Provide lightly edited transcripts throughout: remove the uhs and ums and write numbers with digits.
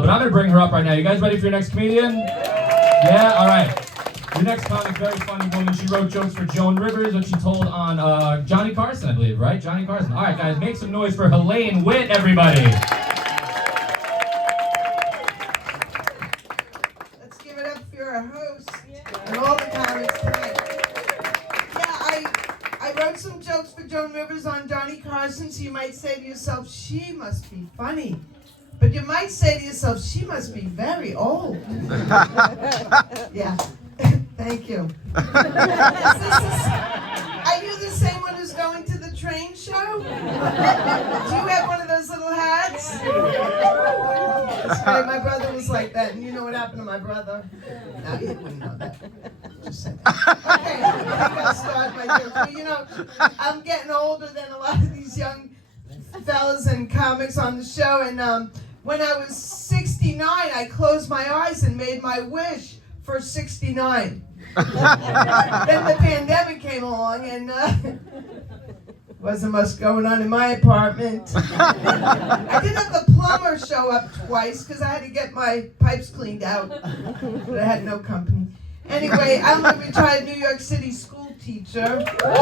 but I'm going to bring her up right now. You guys ready for your next comedian? Yeah? All right. Your next comic, very funny woman. She wrote jokes for Joan Rivers, which she told on Johnny Carson, I believe, right? Johnny Carson. All right, guys, make some noise for Helene Witt, everybody. Let's give it up for our host and all the comics tonight. Yeah, I wrote some jokes for Joan Rivers on Johnny Carson, so you might say to yourself, she must be funny. But you might say to yourself, she must be very old. Yeah. Thank you. Are you the same one who's going to the train show? Do you have one of those little hats? That's right, my brother was like that, and you know what happened to my brother? No, you wouldn't know that. Just saying. Okay, I gotta start my joke. But you know, I'm getting older than a lot of these young fellas and comics on the show, and when I was 69, I closed my eyes and made my wish for 69. Then the pandemic came along and wasn't much going on in my apartment. I did have the plumber show up twice because I had to get my pipes cleaned out, but I had no company. Anyway, I'm a retired New York City school teacher. Thank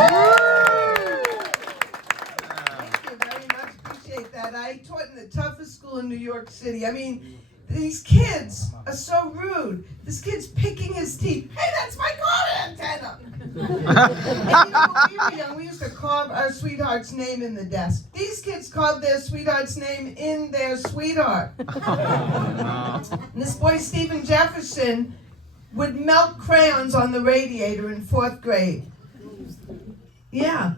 you very much, appreciate that. I taught in the toughest school in New York City. I mean, these kids are so rude. This kid's picking his teeth. Hey, that's my car antenna! And you know, when we were young, we used to carve our sweetheart's name in the desk. These kids carved their sweetheart's name in their sweetheart. And this boy, Stephen Jefferson, would melt crayons on the radiator in 4th grade. Yeah.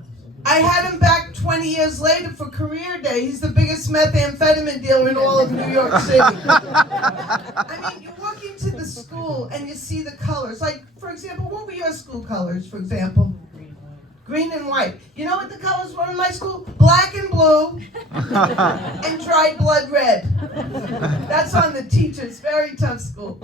I had him back 20 years later for career day. He's the biggest methamphetamine dealer in all of New York City. I mean, you walk into the school and you see the colors. Like, for example, what were your school colors, for example? Green and white. You know what the colors were in my school? Black and blue and dried blood red. That's on the teachers. Very tough school.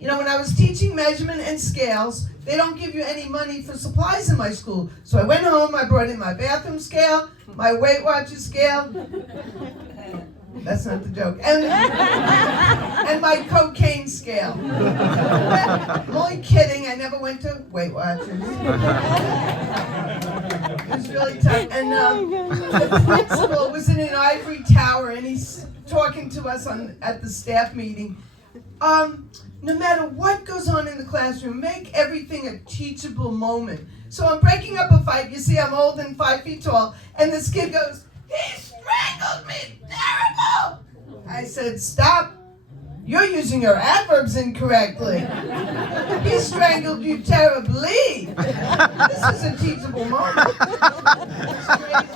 You know, when I was teaching measurement and scales, they don't give you any money for supplies in my school. So I went home, I brought in my bathroom scale, my Weight Watchers scale. That's not the joke. And my cocaine scale. I'm only kidding. I never went to Weight Watchers. It was really tough. And the principal was in an ivory tower, and he's talking to us at the staff meeting. No matter what goes on in the classroom, make everything a teachable moment. So I'm breaking up a fight. You see, I'm old and 5 feet tall, and this kid goes, "He strangled me! Terrible!" I said, "Stop. You're using your adverbs incorrectly. He strangled you terribly. This is a teachable moment." It's crazy.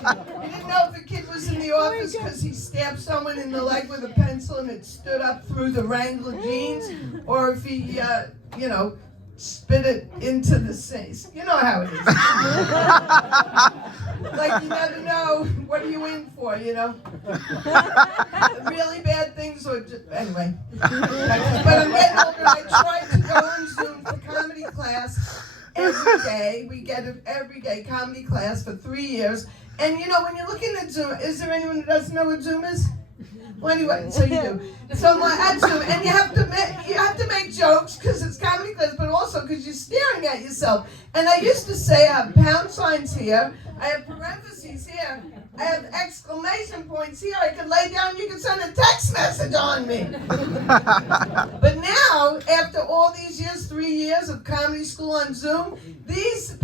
You didn't know if the kid was in the office because he stabbed someone in the leg with a pencil and it stood up through the Wrangler jeans, or if he, spit it into the sink. You know how it is. Like, you never know what are you in for, you know? Really bad things or just, anyway. But I'm getting older and I tried to go on Zoom for comedy class every day. We get it every day, comedy class for 3 years. And you know, when you're looking at Zoom, is there anyone who doesn't know what Zoom is? Well, anyway, so you do. So at Zoom, and you have to make jokes because it's comedy class, but also because you're staring at yourself. And I used to say I have pound signs here, I have parentheses here, I have exclamation points here. I could lay down, you could send a text message on me. But now, after all these years, 3 years of comedy school on Zoom, these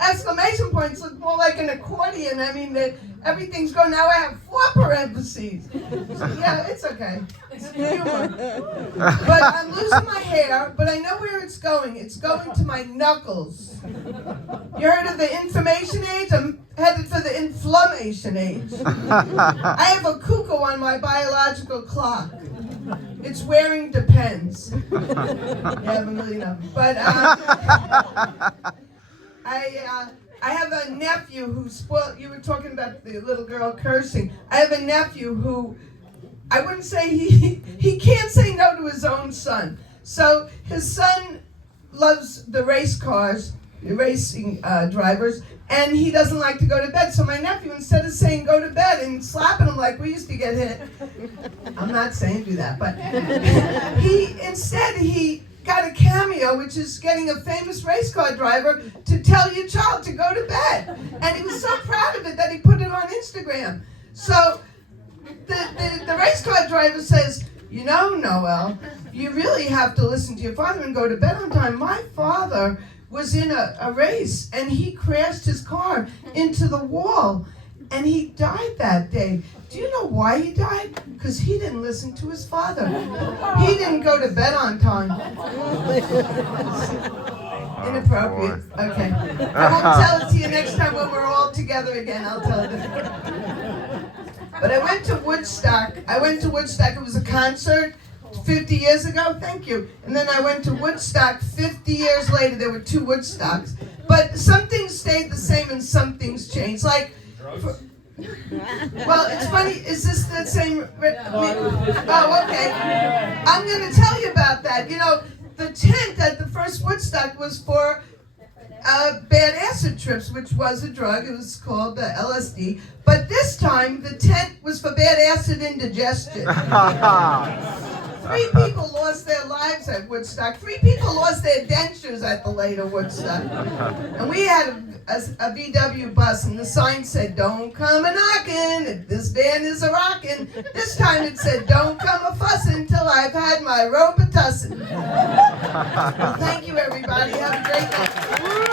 exclamation points look more like an accordion. I mean, everything's going. Now I have 4 parentheses. So, yeah, it's okay. It's humor. But I'm losing my hair, but I know where it's going. It's going to my knuckles. You heard of the information age? I'm headed for the inflammation age. I have a cuckoo on my biological clock. Its wearing depends. You have a million of them. But I have a nephew who's spoiled. You were talking about the little girl cursing. I have a nephew who, I wouldn't say he can't say no to his own son. So his son loves the race cars, the racing drivers, and he doesn't like to go to bed. So my nephew, instead of saying go to bed and slapping him like we used to get hit, I'm not saying do that, but he got a cameo, which is getting a famous race car driver to tell your child to go to bed. And he was so proud of it that he put it on Instagram. So the race car driver says, you know, Noel, you really have to listen to your father and go to bed on time. My father was in a race and he crashed his car into the wall and he died that day. Do you know why he died? Because he didn't listen to his father. He didn't go to bed on time. Inappropriate. Okay. I won't tell it to you next time when we're all together again. I'll tell it. But I went to Woodstock. It was a concert 50 years ago. Thank you. And then I went to Woodstock 50 years later. There were 2 Woodstocks. But some things stayed the same and some things changed. Like, well, it's funny. Is this the same? Oh, okay. I'm going to tell you about that. You know, the tent at the first Woodstock was for bad acid trips, which was a drug. It was called LSD. But this time, the tent was for bad acid indigestion. 3 people lost their lives at Woodstock. 3 people lost their dentures at the later Woodstock. And we had a VW bus, and the sign said, "Don't come a knockin', this band is a rockin'." This time it said, "Don't come a fussin' till I've had my Robitussin." Well, thank you, everybody. Have a great night.